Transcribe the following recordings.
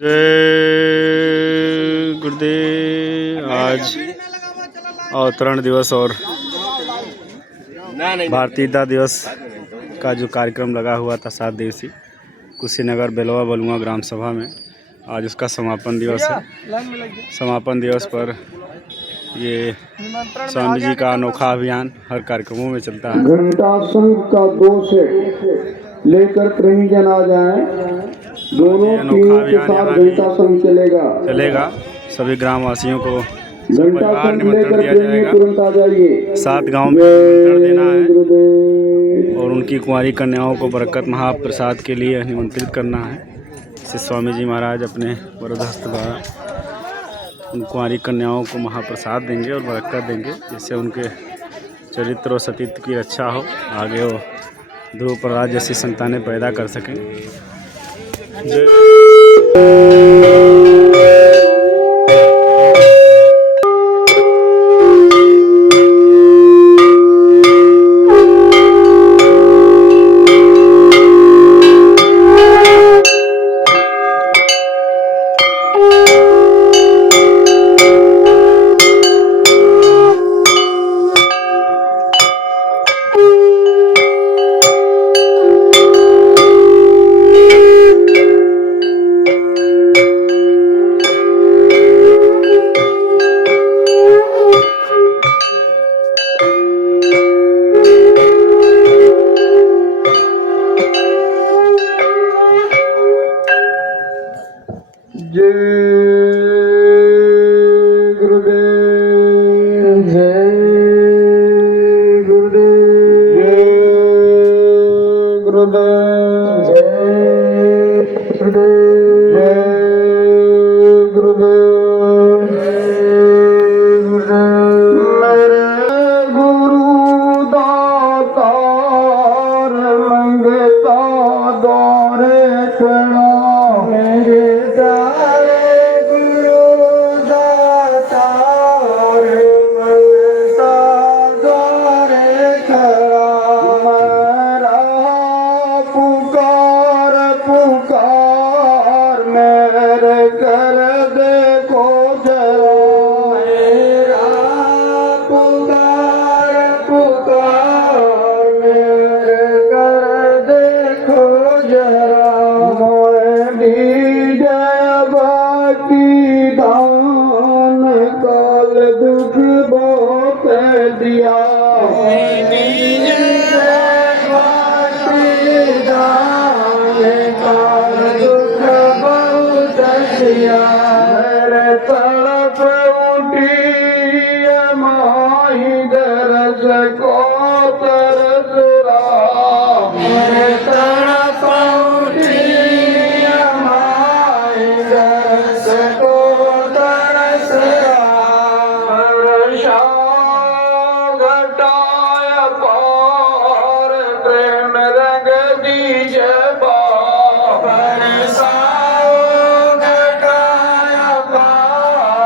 जय गुरुदेव। आज अवतरण दिवस और भारतीयता दिवस का जो कार्यक्रम लगा हुआ था 7 दिवसीय कुशीनगर बेलवा बलुआ ग्राम सभा में, आज उसका समापन दिवस है। समापन दिवस पर ये स्वामी जी का अनोखा अभियान हर कार्यक्रमों में चलता है। घंटा संघ का 2 सेट लेकर प्रेमी जन आ जाएं। दोनों टीमों के साथ घंटा संघ चलेगा। सभी ग्रामवासियों को घंटा संघ लेकर प्रेमी तुरंत आ जाइए। 7 गांव में निमंत्रण देना है और उनकी कुंवारी कन्याओं को बरकत महाप्रसाद के लिए निमंत्रित करना है। इससे स्वामी जी महाराज अपने वरदहस्त द्वारा उन कुंवारी कन्याओं को महाप्रसाद देंगे और बरकत देंगे, जिससे उनके चरित्र और सतीत्व की रक्षा हो, आगे वो ध्रुव प्रहलाद जैसी संतानें पैदा कर सकें। जय गुरुदेव। जय गुरुदेव। जय गुरुदेव। जय गुरुदेव। जय गुरुदेव। मेरे गुरु दातार मंगता दौरे खड़ा। मेरे दिया मेरे तड़प उठी माही दरस को तरस मेरे तड़प उठी माही दरस को तरस घटाया पार प्रेम रंग दीजे बाबर साओ घटाया पार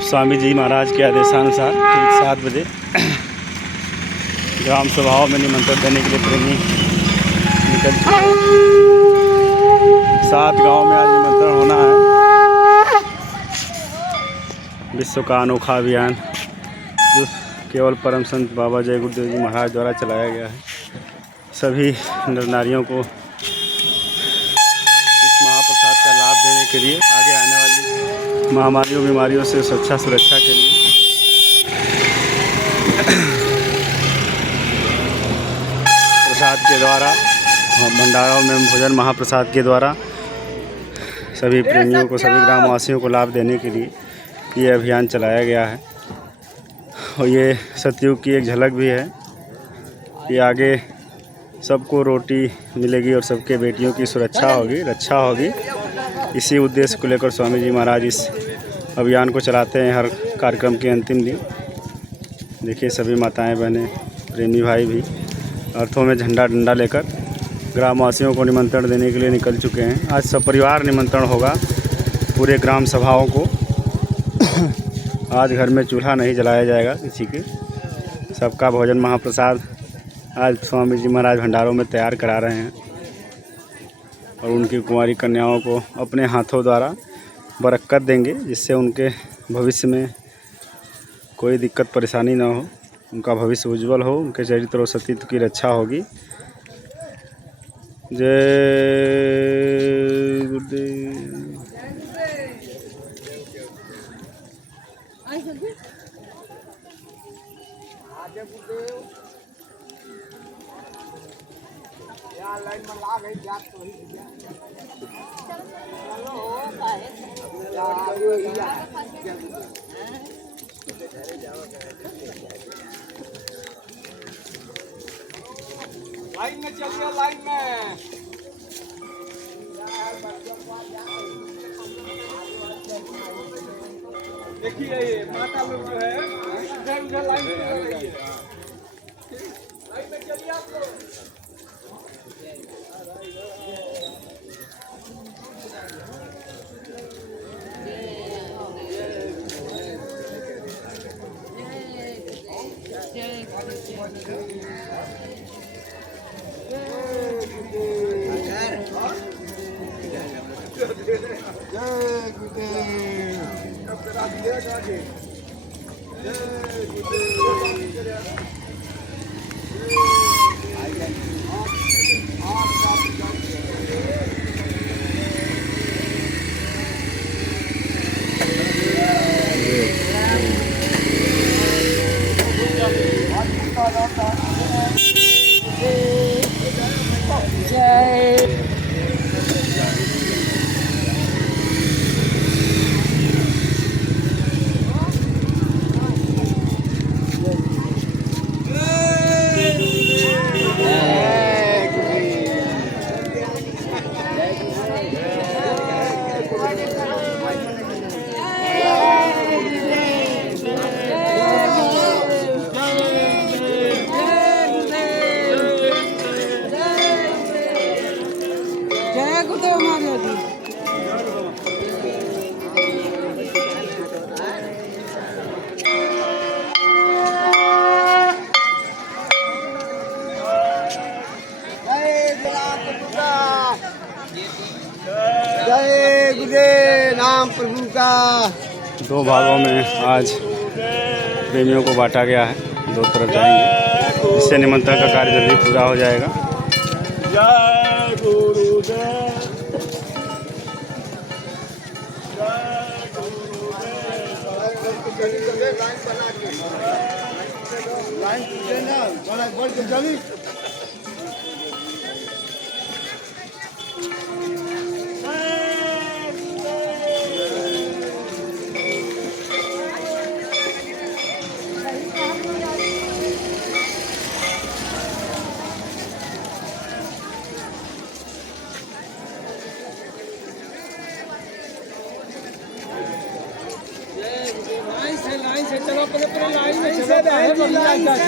अब स्वामी जी महाराज के आदेशानुसार ठीक 7 बजे ग्राम सभाओं में निमंत्रण देने के लिए प्रेमी निकल चुके हैं। 7 गाँव में आज निमंत्रण होना है। विश्व का अनोखा अभियान जो केवल परम संत बाबा जय गुरुदेव जी महाराज द्वारा चलाया गया है। सभी नर नारियों को इस महाप्रसाद का लाभ देने के लिए, आगे आने वाली महामारियों बीमारियों से सुरक्षा के लिए प्रसाद के द्वारा, भंडारों में भोजन महाप्रसाद के द्वारा सभी प्रेमियों को, सभी ग्रामवासियों को लाभ देने के लिए ये अभियान चलाया गया है। और ये सतयुग की एक झलक भी है कि आगे सबको रोटी मिलेगी और सबके बेटियों की सुरक्षा होगी, रक्षा होगी। इसी उद्देश्य को लेकर स्वामी जी महाराज इस अभियान को चलाते हैं हर कार्यक्रम के अंतिम दिन। देखिए सभी माताएं बहनें, प्रेमी भाई भी अर्थों में झंडा डंडा लेकर ग्रामवासियों को निमंत्रण देने के लिए निकल चुके हैं। आज सपरिवार निमंत्रण होगा पूरे ग्राम सभाओं को। आज घर में चूल्हा नहीं जलाया जाएगा किसी के, सबका भोजन महाप्रसाद आज स्वामी जी महाराज भंडारों में तैयार करा रहे हैं और उनकी कुंवारी कन्याओं को अपने हाथों द्वारा बरकत देंगे, जिससे उनके भविष्य में कोई दिक्कत परेशानी ना हो, उनका भविष्य उज्जवल हो, उनके चरित्र और सतीत्व की रक्षा होगी। जय गुरुदेव। लाइन में चलिए, लाइन में। देखिए ये माता लोग जो है इधर उधर लाइन में चल रही है। लाइन में चलिए आप लोग। जय गुरुदेव नाम प्रभु का। 2 भागों में आज प्रेमियों को बांटा गया है, 2 तरफ जाएंगे, इससे निमंत्रण का कार्य जल्दी पूरा हो जाएगा। जय गुरुदेव। लाइन से चलो, पूरे लाइन में चलो, लाइन से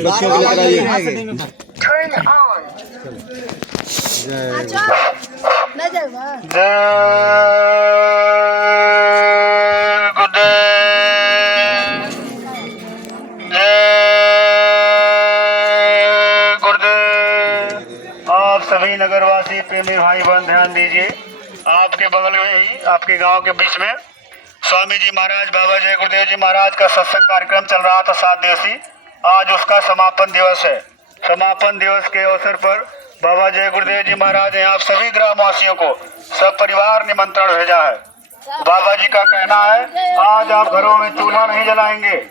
बच्चों के लिए कराइए। अच्छा ले जाओ आप सभी नगरवासी प्रेमी भाई बहन ध्यान दीजिए, आपके बगल में ही आपके गांव के बीच में स्वामी जी महाराज बाबा जय गुरुदेव जी महाराज का सत्संग कार्यक्रम चल रहा था 7 दिवसीय। आज उसका समापन दिवस है। समापन दिवस के अवसर पर बाबा जय गुरुदेव जी महाराज ने आप सभी ग्रामवासियों को सब परिवार निमंत्रण भेजा है। बाबा जी का कहना है आज आप घरों में चूल्हा नहीं जलाएंगे,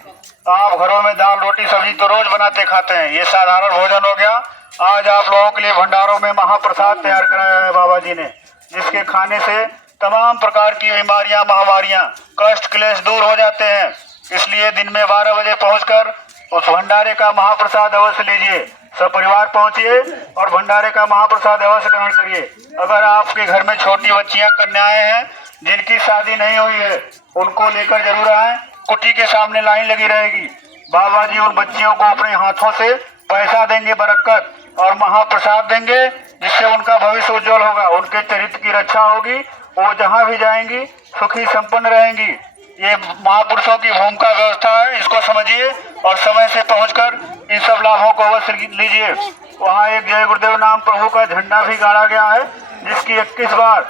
आप घरों में दाल रोटी सब्जी तो रोज बनाते खाते हैं, ये साधारण भोजन हो गया। आज आप लोगों के लिए भंडारों में महाप्रसाद तैयार कराया है बाबा जी ने, जिसके खाने से तमाम प्रकार की बीमारियां महामारियां कष्ट क्लेश दूर हो जाते हैं। इसलिए दिन में 12 बजे पहुंचकर उस भंडारे का महाप्रसाद अवश्य लीजिए। सब परिवार पहुंचिए और भंडारे का महाप्रसाद अवश्य ग्रहण करिए। अगर आपके घर में छोटी बच्चियां कन्याएं हैं जिनकी शादी नहीं हुई है, उनको लेकर जरूर आए। कुटी के सामने लाइन लगी रहेगी। बाबा जी उन बच्चियों को अपने हाथों से पैसा देंगे, बरकत और महाप्रसाद देंगे, जिससे उनका भविष्य उज्जवल होगा, उनके चरित्र की रक्षा होगी, वो जहाँ भी जाएंगी सुखी संपन्न रहेंगी। ये महापुरुषों की भूमिका व्यवस्था है, इसको समझिए और समय से पहुंचकर इन सब लाभों को अवश्य लीजिए। वहाँ एक जय गुरुदेव नाम प्रभु का झंडा भी गाड़ा गया है, जिसकी 51 बार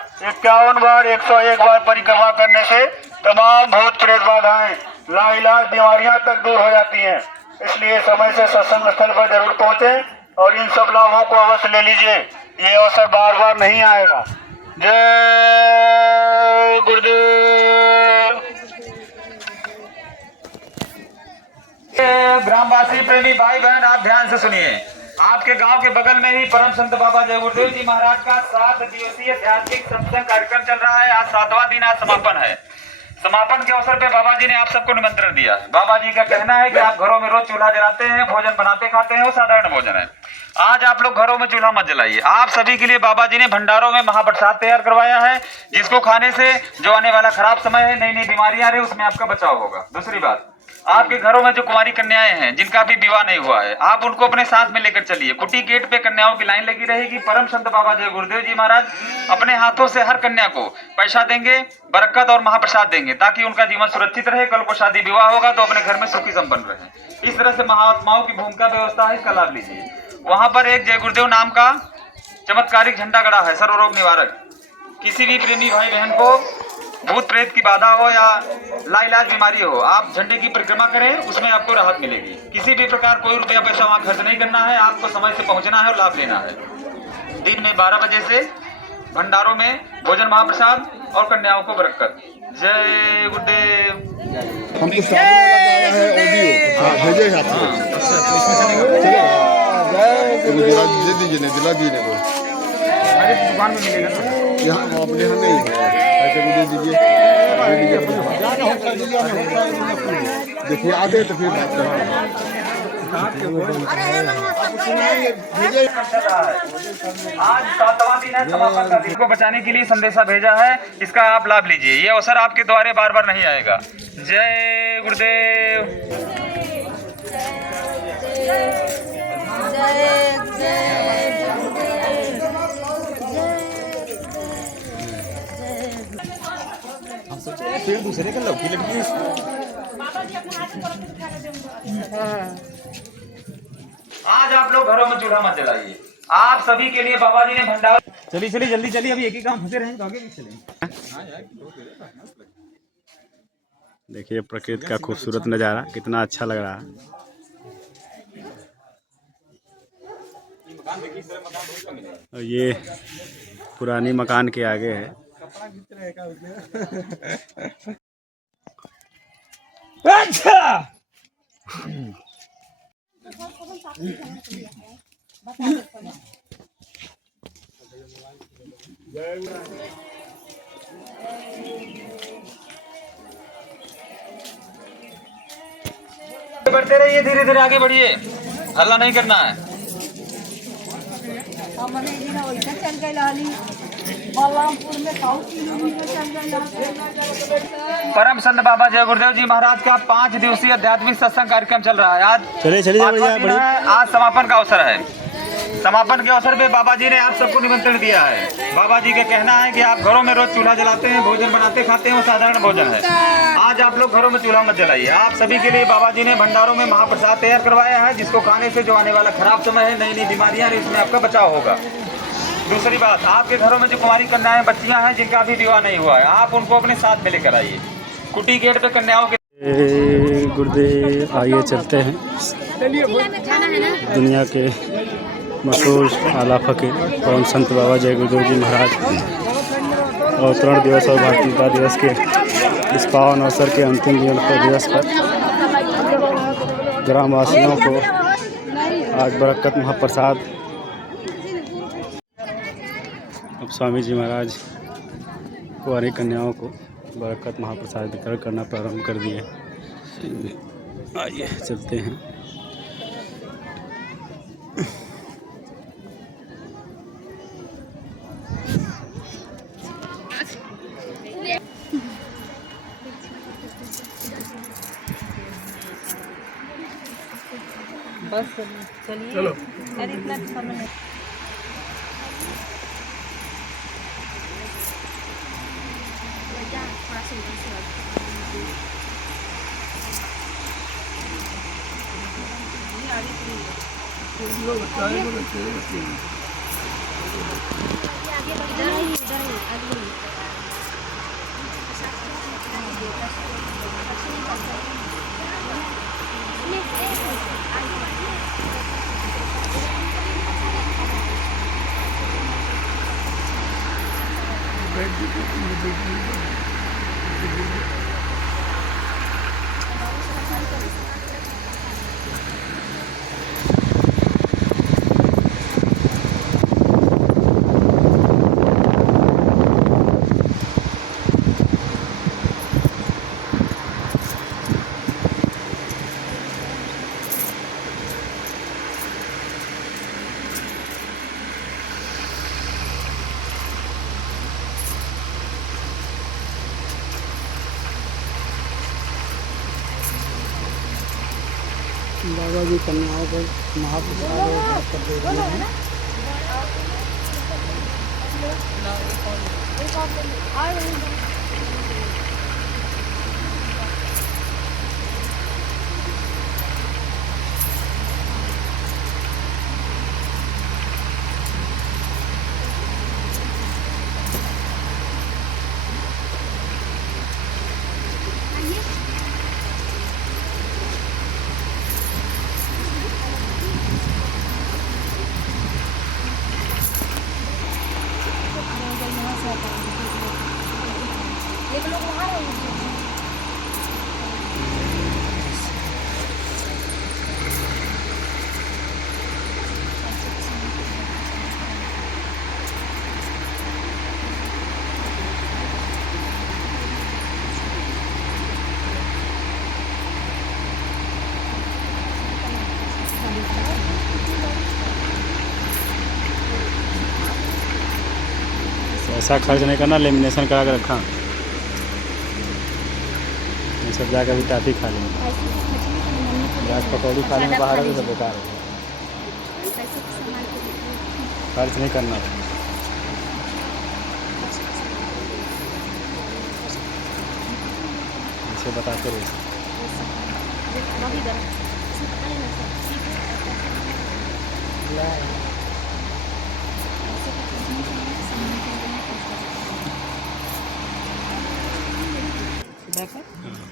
101 बार परिक्रमा करने से तमाम भूत प्रेत बाधाएं लाइलाज बीमारियां तक दूर हो जाती हैं। इसलिए समय से सत्संग स्थल पर जरूर पहुंचे और इन सब लाभों को अवश्य ले लीजिए। ये अवसर बार बार नहीं आएगा। जय गुरुदेव। ग्रामवासी प्रेमी भाई बहन आप ध्यान से सुनिए। आपके गांव के बगल में ही परम संत बाबा जय गुरुदेव जी महाराज का 7 दिवसीय आध्यात्मिक सत्संग कार्यक्रम चल रहा है। आज 7वां दिन, आज समापन है। समापन के अवसर पे बाबा जी ने आप सबको निमंत्रण दिया। बाबा जी का कहना है कि आप घरों में रोज चूल्हा जलाते हैं, भोजन बनाते खाते हैं, वो साधारण भोजन है। आज आप लोग घरों में चूल्हा मत जलाइए। आप सभी के लिए बाबा जी ने भंडारों में महाप्रसाद तैयार करवाया है, जिसको खाने से जो आने वाला खराब समय है, नई नई बीमारियां रही, उसमें आपका बचाव होगा। दूसरी बात, आपके घरों में जो कुंवारी कन्याएं हैं जिनका भी विवाह नहीं हुआ है, आप उनको अपने साथ में लेकर चलिए। कुटी गेट पे कन्याओं की लाइन लगी रहेगी। परम संत बाबा जय गुरुदेव जी महाराज अपने हाथों से हर कन्या को पैसा देंगे, बरकत और महाप्रसाद देंगे, ताकि उनका जीवन सुरक्षित रहे। कल को शादी विवाह होगा तो अपने घर में सुखी संपन्न रहे। इस तरह से महात्माओं की भूमिका व्यवस्था है, इसका लाभ लीजिए। वहां पर एक जय गुरुदेव नाम का चमत्कारिक झंडा गड़ा है, सर्वरोग निवारक। किसी भी प्रेमी भाई बहन को भूत प्रेत की बाधा हो या लाइलाज बीमारी हो, आप झंडे की परिक्रमा करें, उसमें आपको राहत मिलेगी। किसी भी प्रकार कोई रुपया पैसा वहाँ खर्च नहीं करना है, आपको समय से पहुंचना है और लाभ लेना है। दिन में 12 बजे से भंडारों में भोजन महाप्रसाद और कन्याओं को बरकत। जय गुरुदेव। हमको सामने है ऑडियो भेजे हैं आपको। दिला दीजिए को अरे दुकान में मिलेगा ना, यहाँ अपने यहाँ नहीं है। ऐसे को दे दीजिए। देखिए आगे तो फिर बात आज 7वां दिन है समापन का दिन। को बचाने के लिए संदेशा भेजा है, इसका आप लाभ लीजिए। ये अवसर आपके द्वारे बार बार नहीं आएगा। जय गुरुदेव। फिर दूसरे का लौकी लड़की आज आप लोग घरों में चूल्हा मत जलाइए। आप सभी के लिए बाबा जी ने भंडार। चलिए चलिए जल्दी चलिए, अभी एक ही काम फंसे रहेंगे तो आगे नहीं चलेंगे। देखिए प्रकृति का खूबसूरत नज़ारा कितना अच्छा लग रहा है। और ये पुरानी मकान के आगे है। अच्छा बढ़ते रहिए, धीरे धीरे आगे बढ़िए, हल्ला नहीं करना है। परम संत बाबा जय गुरुदेव जी महाराज का 5 दिवसीय आध्यात्मिक सत्संग कार्यक्रम चल रहा है। आज चलिए पांचवां दिन है, आज समापन का अवसर है। समापन के अवसर पे बाबा जी ने आप सबको निमंत्रण दिया है। बाबा जी का कहना है कि आप घरों में रोज चूल्हा जलाते हैं, भोजन बनाते खाते हैं, वो साधारण भोजन है। आज आप लोग घरों में चूल्हा मत जलाइए। आप सभी के लिए बाबा जी ने भंडारों में महाप्रसाद तैयार करवाया है, जिसको खाने से जो आने वाला खराब समय है, नई नई बीमारियां, इसमें आपका बचाव होगा। दूसरी बात, आपके घरों में जो कुंवारी कन्याएं बच्चियां हैं जिनका अभी विवाह नहीं हुआ है, आप उनको अपने साथ में लेकर आइए। कुटी गेट पे कन्याओं के गुरुदेव आइए चलते हैं दुनिया के मशहूर आला फकीर परम संत बाबा जय गुरुदेव जी महाराज अवतरण दिवस और भारतीयता दिवस के इस पावन अवसर के अंतिम दिवस पर ग्रामवासियों को आज बरकत महाप्रसाद अब स्वामी जी महाराज कुंवारी कन्याओं को बरकत महाप्रसाद वितरण करना प्रारंभ कर दिए। आइए चलते हैं। बस चलिए चलो अरे इतना समय नहीं। बाबा जी कन्याओं को महाप्रसाद कर दे रहे हैं। ऐसा खर्च नहीं करना, लेमिनेशन करा के रखा। ये सब जाकर भी टाफी खा लेंगे, आज पकौड़ी खा लेंगे बाहर भी, सब बेकार है। खर्च नहीं करना। इसे बताते रहे।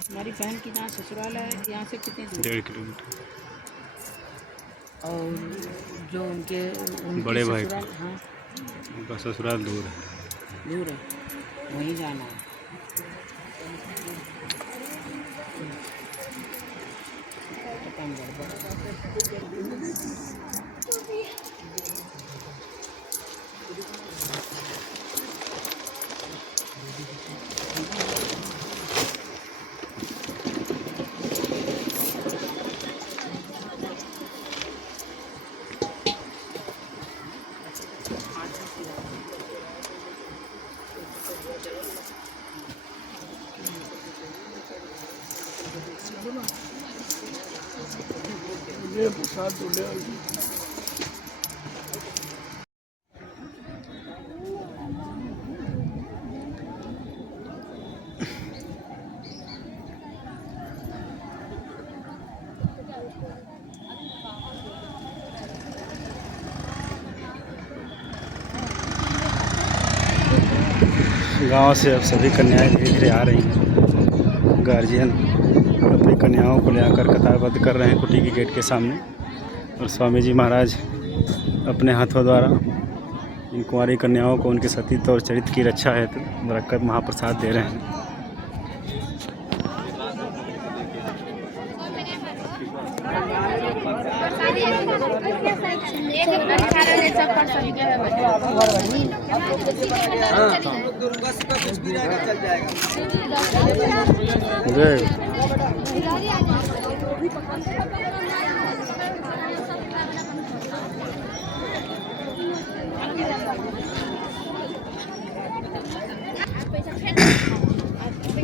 हमारी बहन की जहाँ ससुराल है यहाँ से कितने दूर? 1.5 किलोमीटर। और जो उनके बड़े भाई का, हाँ उनका ससुराल दूर है। दूर है, वहीं जाना है। गांव से अब सभी कन्याएं धीरे धीरे आ रही हैं। गार्जियन अपनी कन्याओं को ले आकर कतारबद्ध कर रहे हैं कुटी के गेट के सामने, और स्वामी जी महाराज अपने हाथों द्वारा इन कुंवारी कन्याओं को उनके सतीत्व और चरित्र की रक्षा हेतु बरकत महाप्रसाद दे रहे हैं।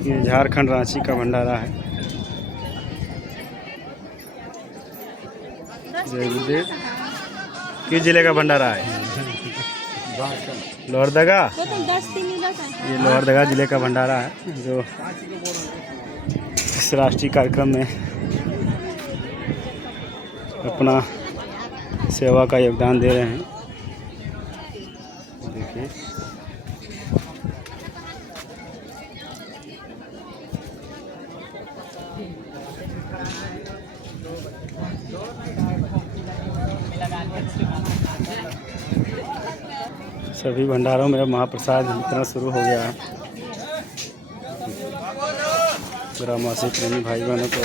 ये झारखंड रांची का भंडारा है। जय गुरुदेव। किस जिले का भंडारा है? लोहरदगा। ये लोहरदगा जिले का भंडारा है, जो इस राष्ट्रीय कार्यक्रम में अपना सेवा का योगदान दे रहे हैं। देखिए सभी भंडारों में अब महाप्रसाद वितरण शुरू हो गया है। ग्रामवासी प्रेमी भाई बहनों को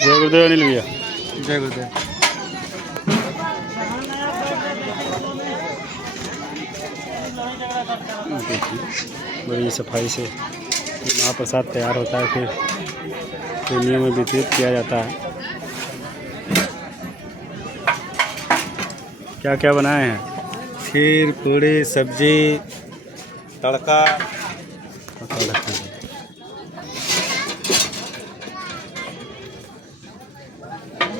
जय गुरुदेव अनिल भैया। जय गुरुदेव। बड़ी सफाई से महाप्रसाद तैयार होता है, फिर प्रेमियों में वितरित किया जाता है। क्या क्या बनाए हैं? खीर, पूड़ी, सब्जी, तड़का।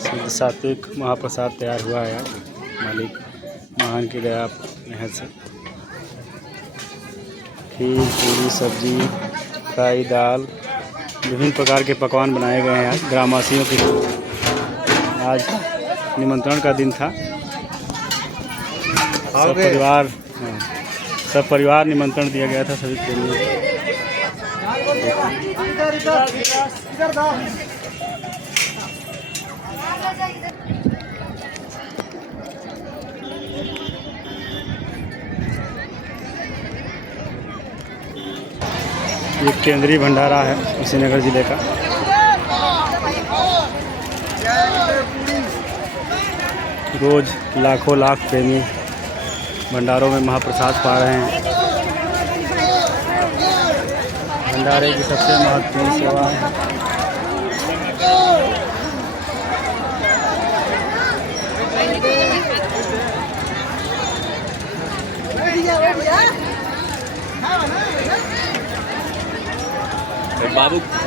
शुद्ध सात्विक महाप्रसाद तैयार हुआ है मालिक महान की दया मेहर से। खीर, पूरी, सब्जी, फ्राई, दाल, विभिन्न प्रकार के पकवान बनाए गए हैं आज ग्रामवासियों के लिए। आज निमंत्रण का दिन था। सब परिवार निमंत्रण दिया गया था सभी प्रेमियों को। ये केंद्रीय भंडारा है कुशीनगर जिले का। रोज लाखों लाख प्रेमी भंडारों में महाप्रसाद पा रहे हैं। भंडारे की सबसे महत्वपूर्ण सेवा है।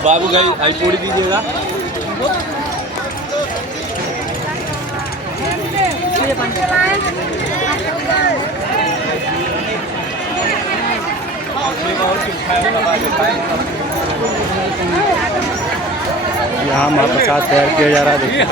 बाबू गई आई पूड़ी दीजिएगा। यहाँ महाप्रसाद तैयार किया जा रहा है। देखिए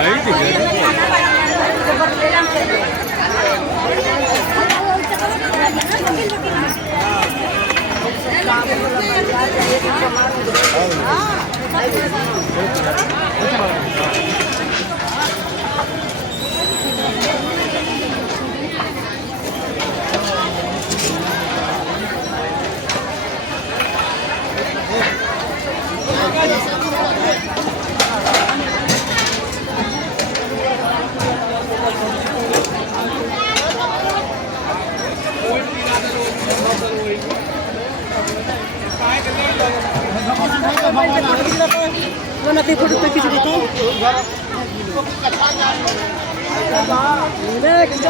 नेक्स्ट